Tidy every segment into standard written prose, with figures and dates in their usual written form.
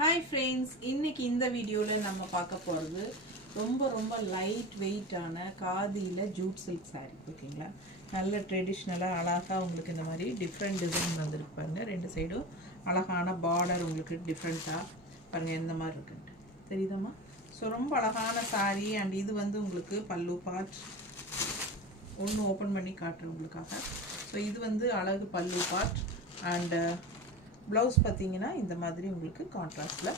Hi friends, இன்னைக்கு இந்த வீடியோல நம்ம பார்க்க போறது ரொம்ப லைட் வெயிட்டான காதியில ஜூட் சில்க் saree ஓகேங்களா. நல்ல ட்ரெடிஷனலா அழகா உங்களுக்கு இந்த மாதிரி டிஃபரண்ட் டிசைன் வந்திருக்கு பாருங்க. ரெண்டு சைடும் அழகான பார்டர் உங்களுக்கு டிஃபரண்டா பாருங்க எந்த மாதிரி இருக்குன்னு தெரியுதாமா. ஸோ ரொம்ப அழகான saree அண்ட் இது வந்து உங்களுக்கு பல்லு பார்ட் ஒன்று ஓப்பன் பண்ணி காட்டுறேன் உங்களுக்காக. ஸோ இது வந்து அழகு பல்லு பார்ட் அண்ட் ப்ளவுஸ் பார்த்தீங்கன்னா இந்த மாதிரி உங்களுக்கு கான்ட்ராஸ்டில்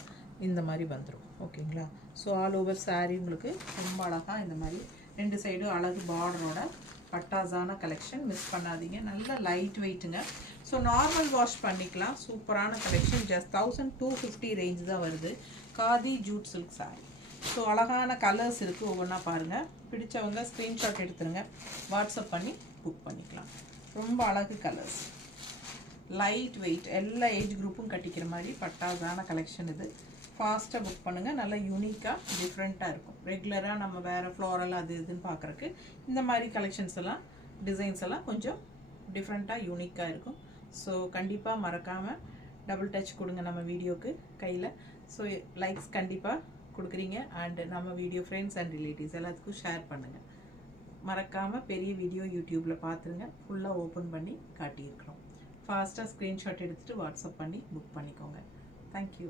இந்த மாதிரி வந்துடும் ஓகேங்களா. ஸோ ஆல் ஓவர் saree உங்களுக்கு ரொம்ப அழகாக இந்த மாதிரி ரெண்டு சைடும் அழகு பார்டரோட பட்டாசான கலெக்ஷன் மிஸ் பண்ணாதீங்க. நல்ல லைட் வெயிட்டுங்க. ஸோ நார்மல் வாஷ் பண்ணிக்கலாம். சூப்பரான கலெக்ஷன். ஜஸ்ட் 1250 ரேஞ்ச் தான் வருது. Khadi Jude silk saree. So அழகான கலர்ஸ் இருக்குது. ஒவ்வொன்றா பாருங்கள். பிடிச்சவங்க ஸ்க்ரீன்ஷாட் எடுத்துருங்க, வாட்ஸ்அப் பண்ணி புக் பண்ணிக்கலாம். ரொம்ப அழகு கலர்ஸ், லைட் வெயிட், எல்லா ஏஜ் குரூப்பும் கட்டிக்கிற மாதிரி பட்டாசான கலெக்ஷன். இது ஃபாஸ்ட்டாக புக் பண்ணுங்கள். நல்லா யூனிக்காக டிஃப்ரெண்ட்டாக இருக்கும். ரெகுலராக நம்ம வேறு ஃப்ளோரல் அது இதுன்னு பார்க்குறக்கு இந்த மாதிரி கலெக்ஷன்ஸ் எல்லாம் டிசைன்ஸ் எல்லாம் கொஞ்சம் டிஃப்ரெண்ட்டாக யூனிக்காக இருக்கும். ஸோ கண்டிப்பாக மறக்காமல் டபுள் டச் கொடுங்க நம்ம வீடியோக்கு கையில். ஸோ லைக்ஸ் கண்டிப்பாக கொடுக்குறீங்க அண்ட் நம்ம வீடியோ ஃப்ரெண்ட்ஸ் அண்ட் ரிலேட்டிவ்ஸ் எல்லாத்துக்கும் ஷேர் பண்ணுங்கள். மறக்காமல் பெரிய வீடியோ யூடியூப்பில் பார்த்துருங்க. ஃபுல்லாக ஓப்பன் பண்ணி காட்டியிருக்கிறோம். ஃபாஸ்ட்டாக ஸ்க்ரீன்ஷாட் எடுத்துகிட்டு வாட்ஸ்அப் பண்ணி புக் பண்ணிக்கோங்க. தேங்க்யூ.